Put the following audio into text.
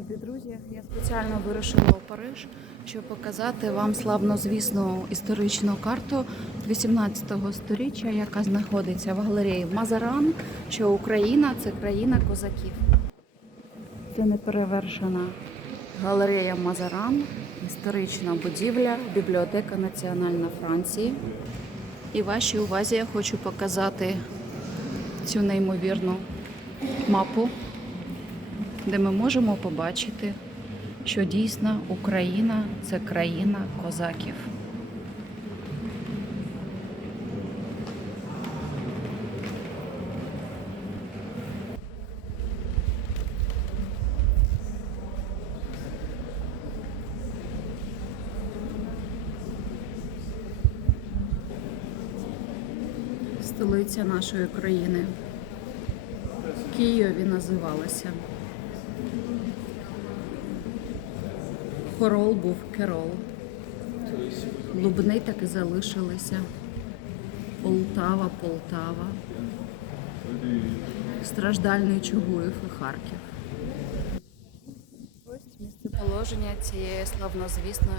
Любі друзі, я спеціально вирушила у Париж, щоб показати вам славнозвісну історичну карту 18 століття, яка знаходиться в галереї Мазаран, що Україна це країна козаків. Це неперевершена галерея Мазаран, історична будівля, бібліотека Національна Франції. І вашій увазі я хочу показати цю неймовірну мапу де ми можемо побачити, що дійсно Україна це країна козаків. Столиця нашої країни. Києві називалася. Хорол був керол. Лубни так і залишилися. Полтава, Полтава. Страждальний Чугуїв і Харків. Ось місцеположення цієї славнозвісної